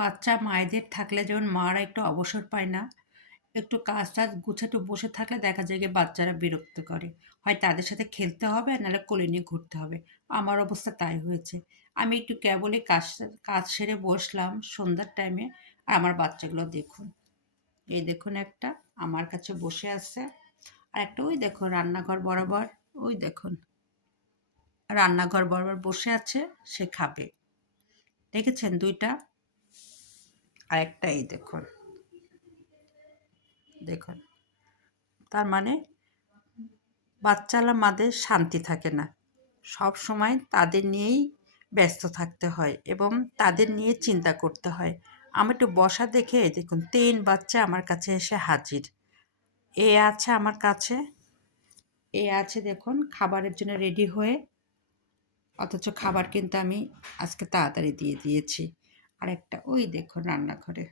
বাচ্চা মায়েদের থাকলে যেমন মারা একটু অবসর পায় না, একটু কাজ-টাজ গুছে একটু বসে থাকলে দেখা যায় গিয়ে বাচ্চারা বিরক্ত করে। হয় তাদের সাথে খেলতে হবে নাহলে কোলে নিয়ে ঘুরতে হবে। আমার অবস্থা তাই হয়েছে। আমি একটু কেবলই কাজ সেরে বসলাম সন্ধ্যার টাইমে আর আমার বাচ্চাগুলো দেখুন। এই দেখুন একটা আমার কাছে বসে আছে। আর একটা ওই দেখুন রান্নাঘর বরাবর, ওই দেখুন রান্নাঘর বরাবর বসে আছে, সে খাবে। দেখেছেন ২ টা? আরেকটা এই দেখুন, দেখুন। তার মানে বাচ্চারা মাদের শান্তি থাকে না। সবসময় তাদের নিয়েই ব্যস্ত থাকতে হয় এবং তাদের নিয়ে চিন্তা করতে হয়। আমি একটু বসা দেখে দেখুন ৩ বাচ্চা আমার কাছে এসে হাজির। এ আছে আমার কাছে, এ আছে দেখুন খাবারের জন্য রেডি হয়ে, অথচ খাবার কিন্তু আমি আজকে তাড়াতাড়ি দিয়ে দিয়েছি। আরেকটা ওই দেখুন রান্নাঘরে।